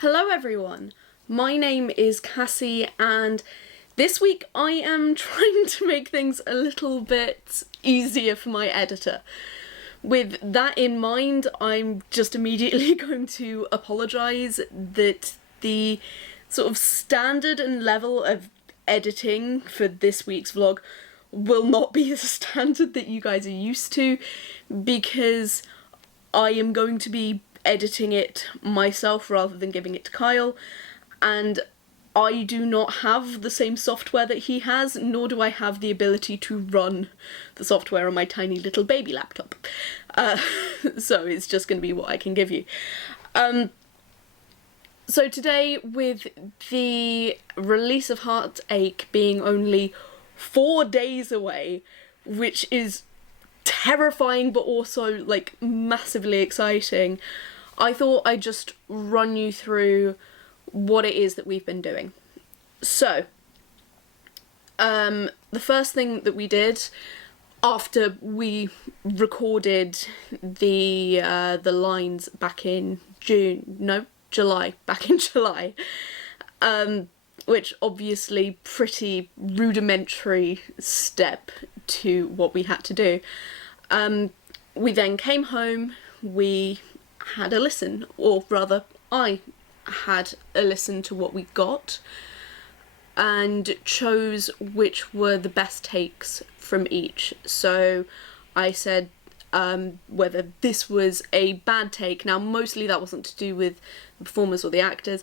Hello everyone, my name is Cassie and this week I am trying to make things a little bit easier for my editor. With that in mind, I'm just immediately going to apologise that the sort of standard and level of editing for this week's vlog will not be the standard that you guys are used to, because I am going to be editing it myself rather than giving it to Kyle, and I do not have the same software that he has, nor do I have the ability to run the software on my tiny little baby laptop. So it's just going to be what I can give you. So today, with the release of Heartache being only 4 days away, which is terrifying but also like massively exciting, I thought I'd just run you through what it is that we've been doing. So, the first thing that we did after we recorded the lines back in July, which obviously pretty rudimentary step to what we had to do. We then came home, we had a listen, or rather I had a listen to what we got and chose which were the best takes from each. So I said whether this was a bad take. Now mostly that wasn't to do with the performers or the actors.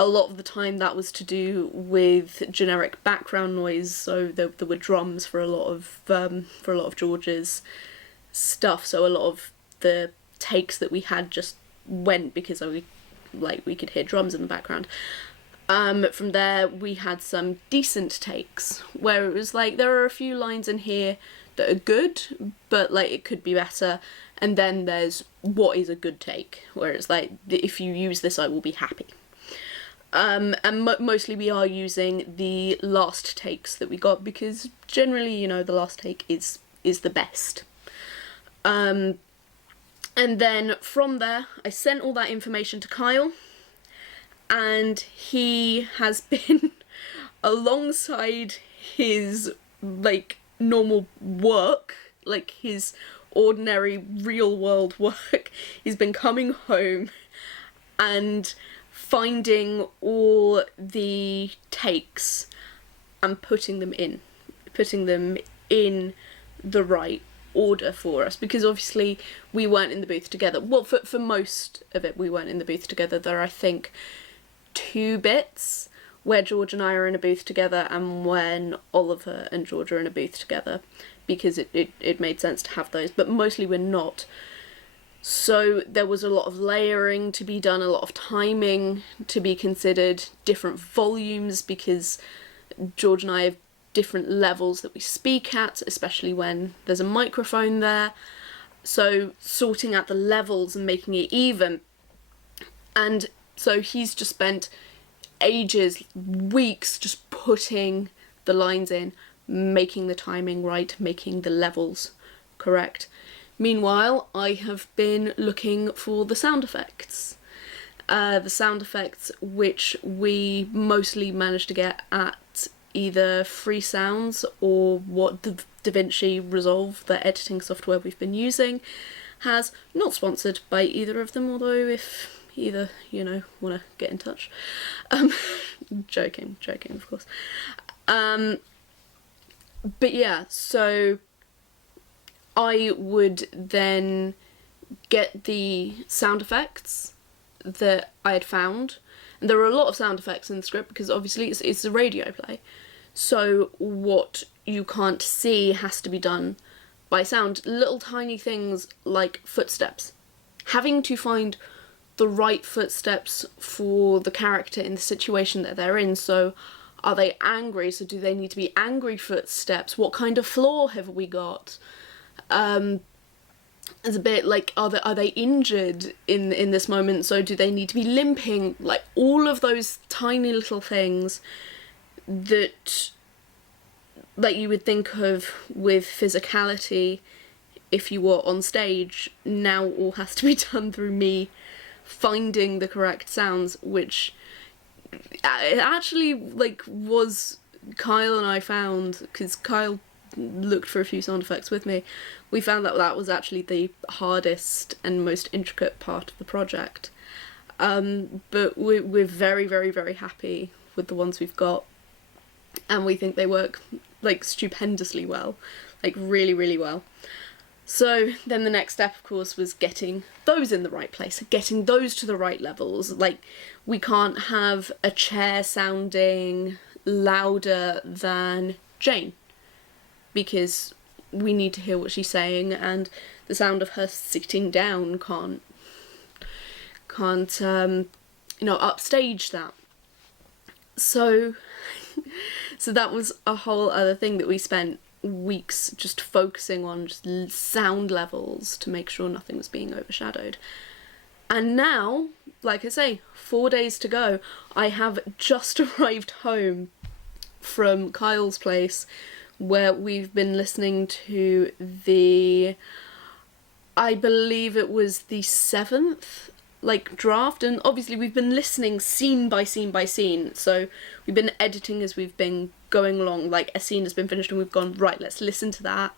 A lot of the time that was to do with generic background noise, so there were drums for a lot of George's stuff, so a lot of the takes that we had just went because we could hear drums in the background. From there we had some decent takes where it was like there are a few lines in here that are good but like it could be better, and then there's what is a good take where it's like if you use this I will be happy. And mostly we are using the last takes that we got because generally, you know, the last take is the best. And then from there, I sent all that information to Kyle, and he has been, alongside his, like, normal work, like his ordinary real-world work, he's been coming home and finding all the takes and putting them in the right order for us, because obviously we weren't in the booth together. Well, for most of it we weren't in the booth together. There are, I think, 2 bits where George and I are in a booth together and when Oliver and George are in a booth together, because it made sense to have those, but mostly we're not. So there was a lot of layering to be done, a lot of timing to be considered, different volumes, because George and I have different levels that we speak at, especially when there's a microphone there. So sorting out the levels and making it even. And so he's just spent ages, weeks, just putting the lines in, making the timing right, making the levels correct. Meanwhile, I have been looking for the sound effects. The sound effects which we mostly managed to get at either Free Sounds or what DaVinci Resolve, the editing software we've been using, has. Not sponsored by either of them, although if either, you know, want to get in touch. Joking, of course. But yeah, so I would then get the sound effects that I had found, and there were a lot of sound effects in the script because obviously it's a radio play, so what you can't see has to be done by sound. Little tiny things like footsteps. Having to find the right footsteps for the character in the situation that they're in. So are they angry? So do they need to be angry footsteps? What kind of floor have we got? It's a bit like, are they injured in this moment? So do they need to be limping? Like all of those tiny little things that you would think of with physicality if you were on stage, now all has to be done through me finding the correct sounds, which it actually like was Kyle and I found, because Kyle looked for a few sound effects with me, we found that that was actually the hardest and most intricate part of the project. But we're very, very, very happy with the ones we've got, and we think they work like stupendously well, like really, really well. So then the next step, of course, was getting those in the right place, getting those to the right levels. Like, we can't have a chair sounding louder than Jane, because we need to hear what she's saying, and the sound of her sitting down can't upstage that. So that was a whole other thing that we spent weeks just focusing on, just sound levels, to make sure nothing was being overshadowed. And now, like I say, 4 days to go. I have just arrived home from Kyle's place, where we've been listening to I believe it was the 7th draft, and obviously we've been listening scene by scene by scene, so we've been editing as we've been going along. Like, a scene has been finished and we've gone, right, let's listen to that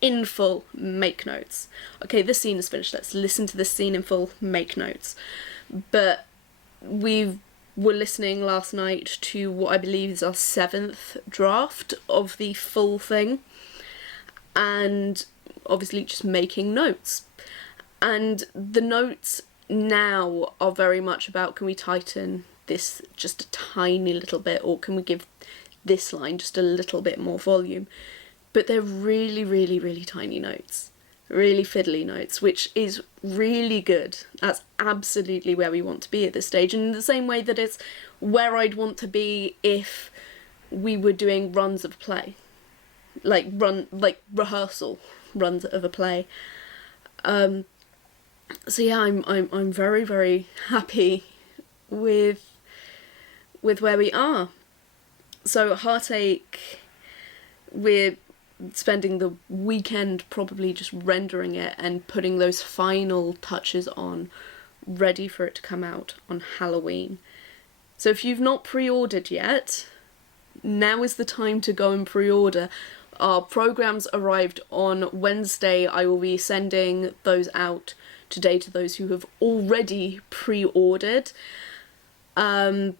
in full, make notes. Okay, this scene is finished, let's listen to this scene in full, make notes. But we were listening last night to what I believe is our 7th draft of the full thing, and obviously just making notes. And the notes now are very much about, can we tighten this just a tiny little bit, or can we give this line just a little bit more volume? But they're really, really, really tiny notes, really fiddly notes, which is really good. That's absolutely where we want to be at this stage, and in the same way that it's where I'd want to be if we were doing runs of a play, like rehearsal runs of a play. So yeah, I'm very, very happy with where we are. So Heartache, we're spending the weekend probably just rendering it and putting those final touches on, ready for it to come out on Halloween. So if you've not pre-ordered yet, now is the time to go and pre-order. Our programs arrived on Wednesday. I will be sending those out today to those who have already pre-ordered. And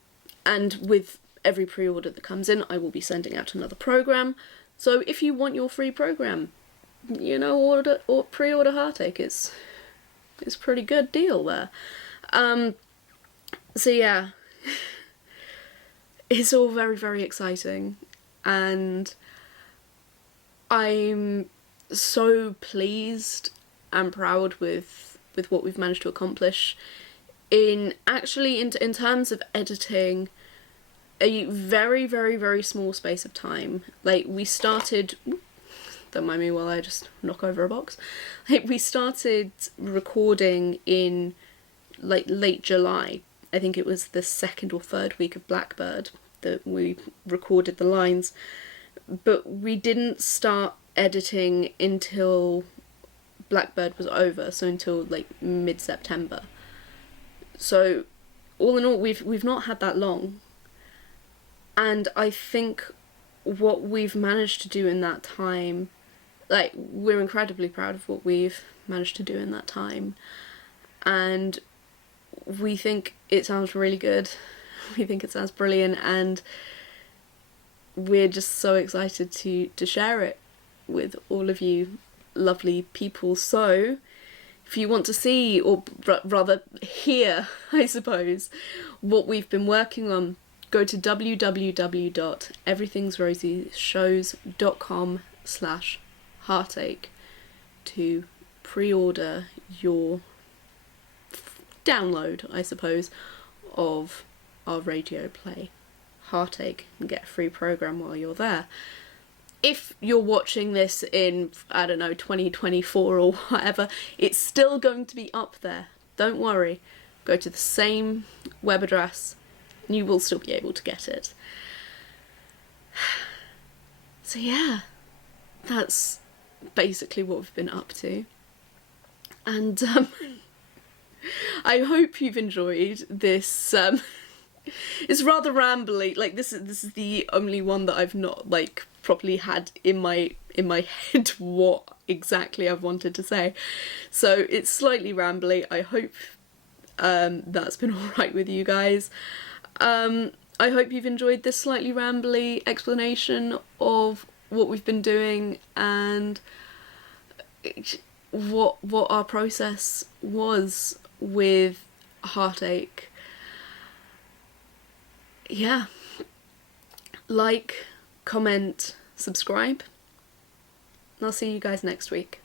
with every pre-order that comes in, I will be sending out another program. So if you want your free program, order or pre-order Heartache. It's a pretty good deal there. So yeah, it's all very, very exciting, and I'm so pleased and proud with what we've managed to accomplish in terms of editing a very, very, very small space of time. Like, we started, don't mind me while I just knock over a box. Like, we started recording in late July. I think it was the 2nd or 3rd week of Blackbird that we recorded the lines, but we didn't start editing until Blackbird was over, so until mid-September. So all in all, we've not had that long, and I think what we've managed to do in that time, we're incredibly proud of what we've managed to do in that time, and we think it sounds really good. We think it sounds brilliant, and we're just so excited to share it with all of you lovely people. So if you want to see, or rather hear, I suppose, what we've been working on, go to www.everythingsrosieshows.com/heartache to pre-order your download, I suppose, of our radio play Heartache, and get a free program while you're there. If you're watching this in, 2024 or whatever, it's still going to be up there. Don't worry. Go to the same web address and you will still be able to get it. So yeah, that's basically what we've been up to. And I hope you've enjoyed this. It's rather rambly. Like this is the only one that I've not like properly had in my head what exactly I've wanted to say. So it's slightly rambly. I hope that's been alright with you guys. I hope you've enjoyed this slightly rambly explanation of what we've been doing and what our process was with Heartache. Yeah. Like, comment, subscribe. And I'll see you guys next week.